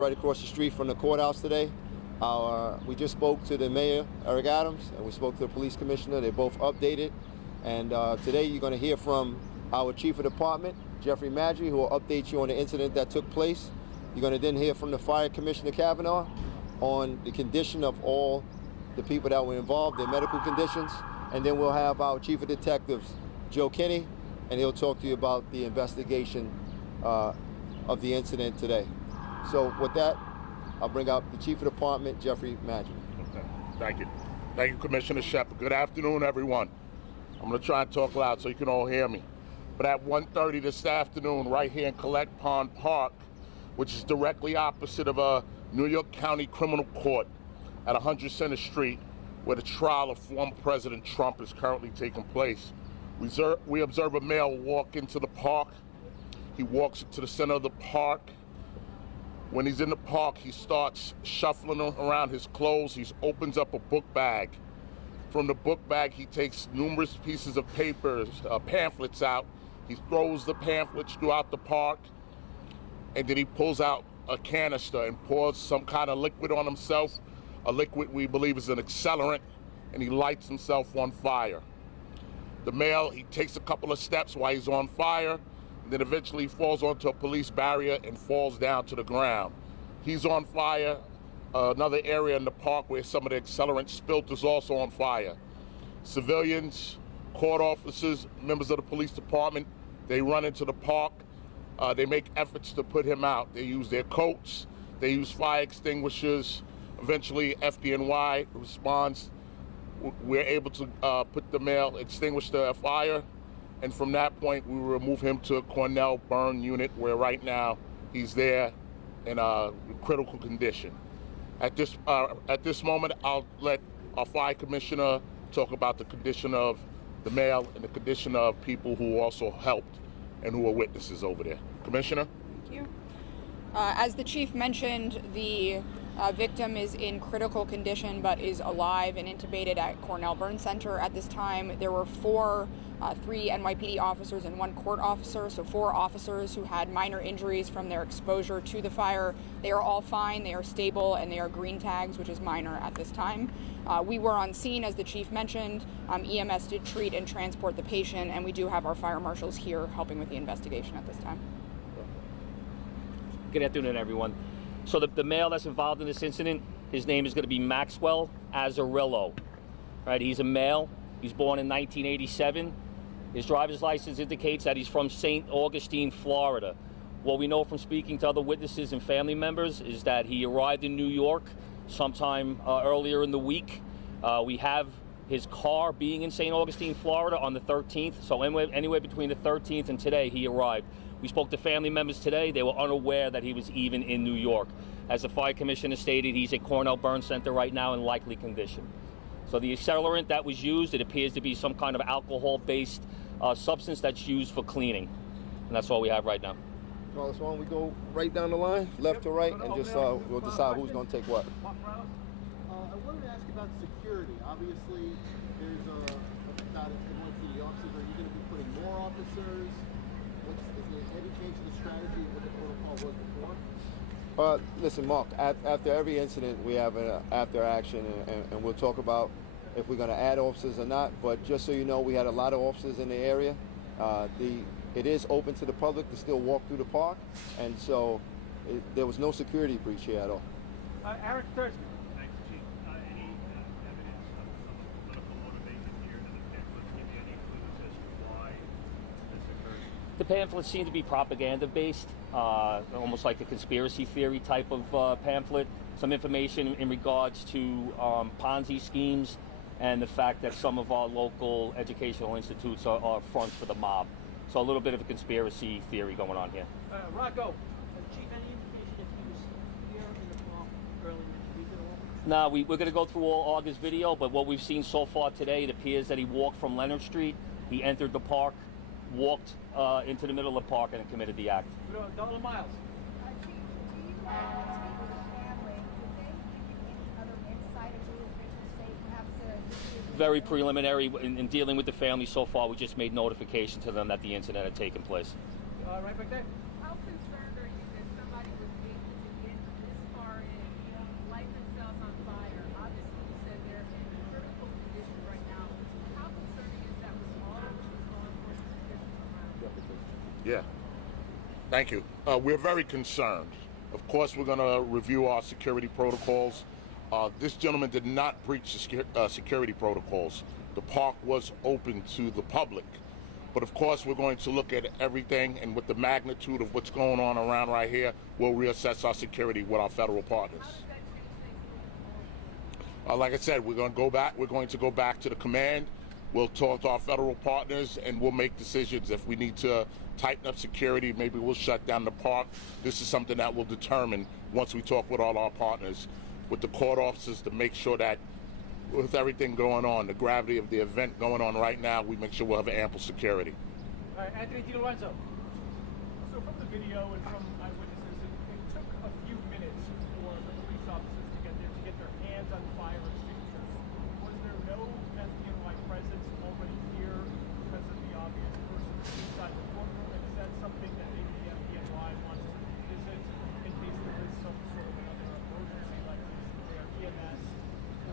Right across the street from the courthouse today. We just spoke to the mayor, Eric Adams, and we spoke to the police commissioner. They're both updated. And today you're going to hear from our chief of department, Jeffrey Maddrey, who will update you on the incident that took place. You're going to then hear from the fire commissioner, Kavanaugh, on the condition of all the people that were involved, their medical conditions. And then we'll have our chief of detectives, Joe Kinney, and he'll talk to you about the investigation of the incident today. So with that, I'll bring up the Chief of Department, Jeffrey Maddrey. Okay. Thank you. Thank you, Commissioner Shepard. Good afternoon, everyone. I'm going to try and talk loud so you can all hear me. But at 1:30 this afternoon, right here in Collect Pond Park, which is directly opposite of New York County Criminal Court at 100 Center Street, where the trial of former President Trump is currently taking place, we observe a male walk into the park. He walks to the center of the park. When he's in the park, he starts shuffling around his clothes. He opens up a book bag. From the book bag, he takes numerous pieces of papers, pamphlets out. He throws the pamphlets throughout the park, and then he pulls out a canister and pours some kind of liquid on himself, a liquid we believe is an accelerant, and he lights himself on fire. The male, he takes a couple of steps while he's on fire, then eventually falls onto a police barrier and falls down to the ground. He's on fire. Another area in the park where some of the accelerant spilt is also on fire. Civilians, court officers, members of the police department, they run into the park. They make efforts to put him out. They use their coats. They use fire extinguishers. Eventually, FDNY responds. We're able to put the male, extinguish the fire. And from that point, we remove him to a Cornell burn unit, where right now he's there in a critical condition. At this moment, I'll let our fire commissioner talk about the condition of the male and the condition of people who also helped and who are witnesses over there. Commissioner? Thank you. As the chief mentioned, the victim is in critical condition but is alive and intubated at Cornell Burn Center at this time. There were three NYPD officers and one court officer, so 4 officers who had minor injuries from their exposure to the fire. They are all fine, they are stable, and they are green tags, which is minor at this time. We were on scene, as the chief mentioned. EMS did treat and transport the patient, and we do have our fire marshals here helping with the investigation at this time. Good afternoon, everyone. So the male that's involved in this incident, his name is going to be Maxwell Azzarillo. Right, he's a male. He's born in 1987. His driver's license indicates that he's from St. Augustine, Florida. What we know from speaking to other witnesses and family members is that he arrived in New York sometime earlier in the week. We have his car being in St. Augustine, Florida on the 13th. So anywhere between the 13th and today, he arrived. We spoke to family members today. They were unaware that he was even in New York. As the fire commissioner stated, he's at Cornell Burn Center right now in likely condition. So the accelerant that was used, it appears to be some kind of alcohol-based substance that's used for cleaning. And that's all we have right now. Carlos, why don't we go right down the line, left to right, and just we'll decide who's going to take what. I wanted to ask about security. Obviously, there's about NYPD officers. Are you going to be putting more officers? Is there any change to the strategy of what the protocol was before? Listen, Mark, after every incident, we have an after action, and we'll talk about if we're going to add officers or not. But just so you know, we had a lot of officers in the area. It is open to the public to still walk through the park, and so there was no security breach here at all. Eric Thurston. Thanks, Chief. Any evidence of political motivation here in the pamphlets give you any clues as to why this occurred? The pamphlets seem to be propaganda-based, almost like a conspiracy theory type of pamphlet. Some information in regards to Ponzi schemes and the fact that some of our local educational institutes are fronts for the mob. So a little bit of a conspiracy theory going on here. Rocco. Chief, any indication if he was here in the park early next week at all? No, we're going to go through all August video, but what we've seen so far today, it appears that he walked from Leonard Street, he entered the park, walked into the middle of the park, and committed the act. Donald Miles. Chief, do you speak with the family? Did they give you any other insight into his mental state, perhaps? Very preliminary in dealing with the family so far. We just made notification to them that the incident had taken place. Right back there. How concerned are you that somebody was able to get into this Yeah. Thank you. We're very concerned. Of course, we're going to review our security protocols. This gentleman did not breach the security protocols. The park was open to the public. But of course, we're going to look at everything, and with the magnitude of what's going on around right here, we'll reassess our security with our federal partners. Like I said, we're going to go back. We're going to go back to the command. We'll talk to our federal partners, and we'll make decisions. If we need to tighten up security, maybe we'll shut down the park. This is something that we'll determine once we talk with all our partners, with the court officers, to make sure that with everything going on, the gravity of the event going on right now, we make sure we'll have ample security. All right, Anthony DiLorenzo. So from the video and from eyewitnesses, it took a few minutes for the police officers to get there to get their hands on fire extinguishers. Was there no FDNY presence already here because of the obvious person inside the courtroom? And is that something that maybe the FDNY wants to revisit in case there is some sort of another emergency like this, where EMS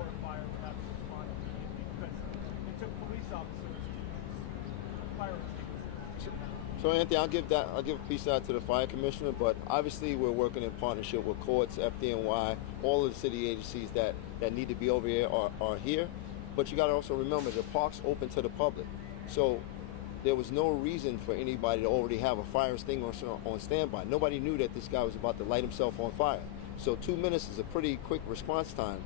or fire would have to respond immediately? Because it took police officers to use fire extinguishers. So Anthony, I'll give a piece out to the fire commissioner, but obviously we're working in partnership with courts, FDNY, all of the city agencies that need to be over here are here. But you got to also remember the park's open to the public. So there was no reason for anybody to already have a fire extinguisher on standby. Nobody knew that this guy was about to light himself on fire. So 2 minutes is a pretty quick response time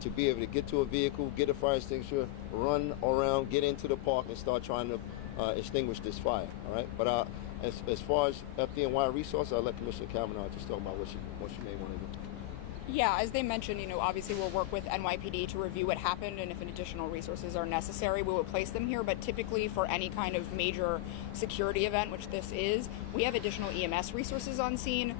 to be able to get to a vehicle, get a fire extinguisher, run around, get into the park, and start trying to extinguish this fire. All right. But as far as FDNY resources, I'll let Commissioner Kavanaugh just talk about what she may want to do. Yeah, as they mentioned, obviously we'll work with NYPD to review what happened, and if additional resources are necessary, we will place them here. But typically for any kind of major security event, which this is, we have additional EMS resources on scene.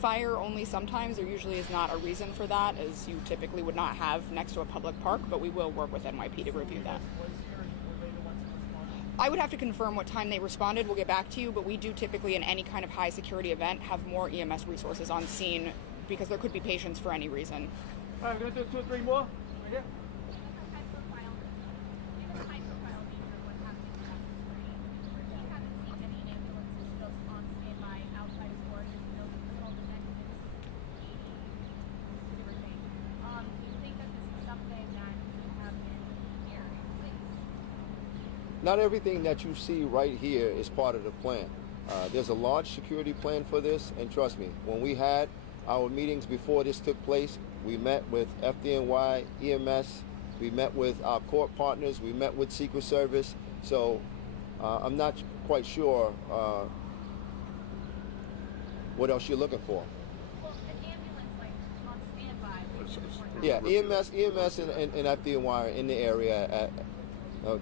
Fire only sometimes. There usually is not a reason for that, as you typically would not have next to a public park, but we will work with NYPD to review that. I would have to confirm what time they responded. We'll get back to you, but we do typically in any kind of high security event have more EMS resources on scene because there could be patients for any reason. All right, we're going to do 2 or 3 more. Right here. Not everything that you see right here is part of the plan. There's a large security plan for this, and trust me, when we had our meetings before this took place, we met with FDNY, EMS, we met with our court partners, we met with Secret Service, so I'm not quite sure what else you're looking for. Well, an ambulance, like, on standby. Yeah, EMS and FDNY are in the area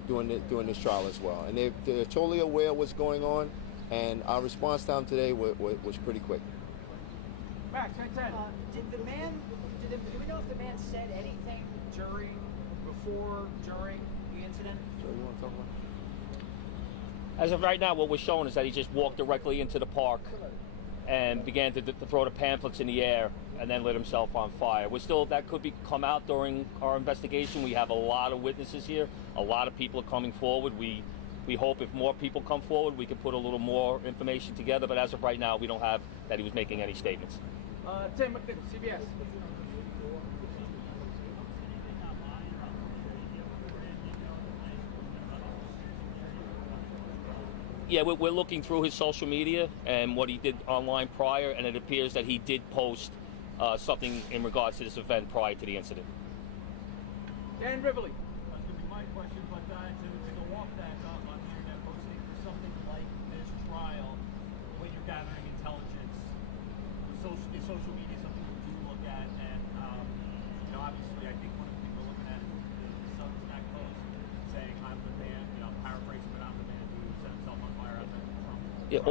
during this trial as well, and they're totally aware of what's going on, and our response time today was pretty quick. Max, 10. Do we know if the man said anything before, during the incident? So you want to talk about it? As of right now, what we're showing is that he just walked directly into the park and began to throw the pamphlets in the air and then lit himself on fire. That could come out during our investigation. We have a lot of witnesses here. A lot of people are coming forward. We hope if more people come forward, we can put a little more information together. But as of right now, we don't have that he was making any statements. Tim McNichol, CBS. Yeah, we're looking through his social media and what he did online prior, and it appears that he did post something in regards to this event prior to the incident. Dan Rivoli. That's going to be my question, but to go off that on the internet posting for something like this trial, when you're gathering intelligence, is social media something you do look at? And obviously, I think one of the things we're looking at is the Substack post saying, "I'm the man," paraphrasing, but I'm the man who set himself on fire after Trump. Yeah,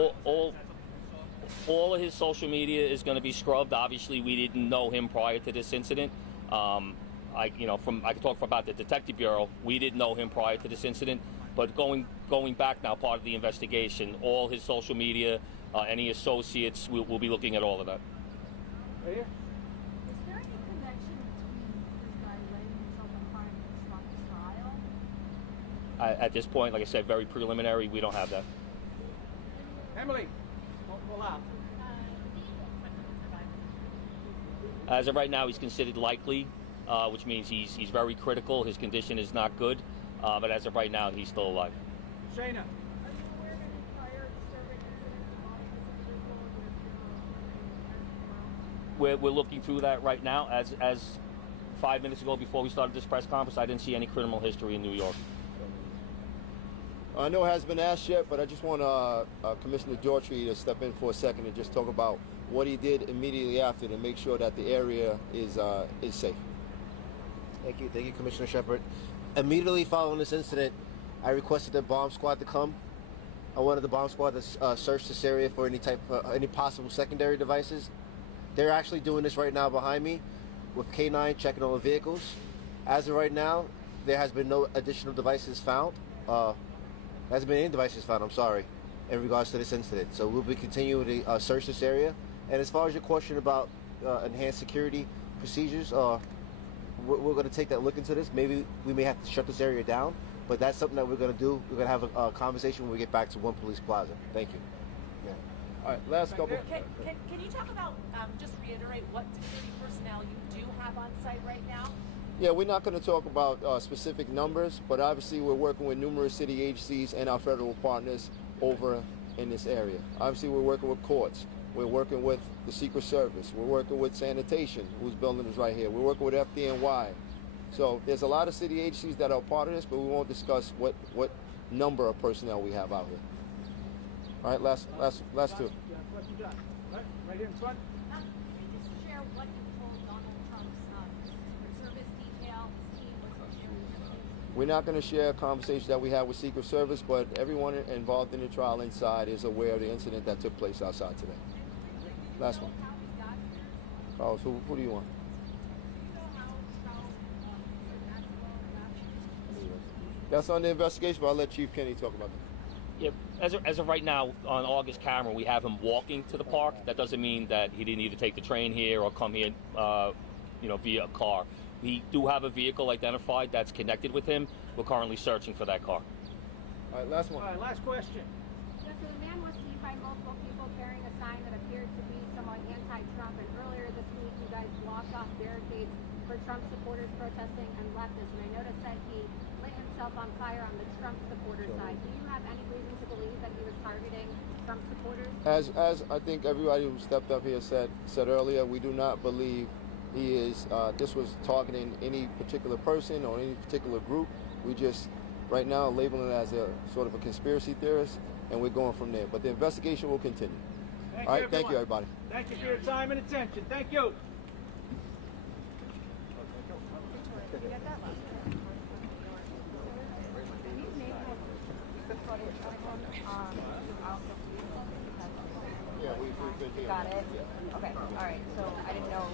all of his social media is going to be scrubbed. Obviously, we didn't know him prior to this incident. I can talk about the Detective Bureau. We didn't know him prior to this incident, but going back now, part of the investigation, all his social media, any associates, we'll be looking at all of that. Right here. Is there any connection between this guy lighting himself on fire and the Trump trial? At this point, like I said, very preliminary. We don't have that. Family, pull out. As of right now, he's considered likely, which means he's very critical. His condition is not good, but as of right now, he's still alive. Shayna. Are you aware of any prior disturbing incidents involving this individual? We're looking through that right now. As 5 minutes ago, before we started this press conference, I didn't see any criminal history in New York. I know it hasn't been asked yet, but I just want Commissioner Daughtry to step in for a second and just talk about what he did immediately after to make sure that the area is safe. Thank you, Commissioner Shepard. Immediately following this incident, I requested the bomb squad to come. I wanted the bomb squad to search this area for any possible secondary devices. They're actually doing this right now behind me with K9 checking all the vehicles. As of right now, there has been no additional devices found. There hasn't been any devices found, I'm sorry, in regards to this incident. So we'll be continuing to search this area. And as far as your question about enhanced security procedures, we're going to take that look into this. Maybe we may have to shut this area down, but that's something that we're going to do. We're going to have a conversation when we get back to One Police Plaza. Thank you. Yeah. All right, last couple. Can you talk about, just reiterate what security personnel you do have on site right now? Yeah, we're not going to talk about specific numbers, but obviously we're working with numerous city agencies and our federal partners over in this area. Obviously we're working with courts. We're working with the Secret Service. We're working with sanitation, whose building is right here. We're working with FDNY. So there's a lot of city agencies that are part of this, but we won't discuss what number of personnel we have out here. All right, last two. What you got? Right here in front. Can you just share what you told Donald Trump's service detail, his team was sharing? We're not going to share conversations that we had with Secret Service, but everyone involved in the trial inside is aware of the incident that took place outside today. Last one. Carlos, who do you want? That's on the investigation, but I'll let Chief Kenny talk about that. Yeah, as of right now, on August camera, we have him walking to the park. That doesn't mean that he didn't either take the train here or come here, via a car. We do have a vehicle identified that's connected with him. We're currently searching for that car. All right, last one. All right, last question. Yeah, so the man was seen by multiple people carrying a sign that appeared to be somewhat anti-Trump, and earlier this week you guys blocked off barricades for Trump supporters protesting and leftists, and I noticed that he lit himself on fire on the Trump supporter side. Do you have any reason to believe that he was targeting Trump supporters? As I think everybody who stepped up here said earlier, we do not believe he is. This was targeting any particular person or any particular group. We just right now labeling it as a sort of a conspiracy theorist, and we're going from there. But the investigation will continue. All right, thank you, everybody. Thank you for your time and attention. Thank you. Yeah, we've been here. Got it. Okay. All right. So I didn't know.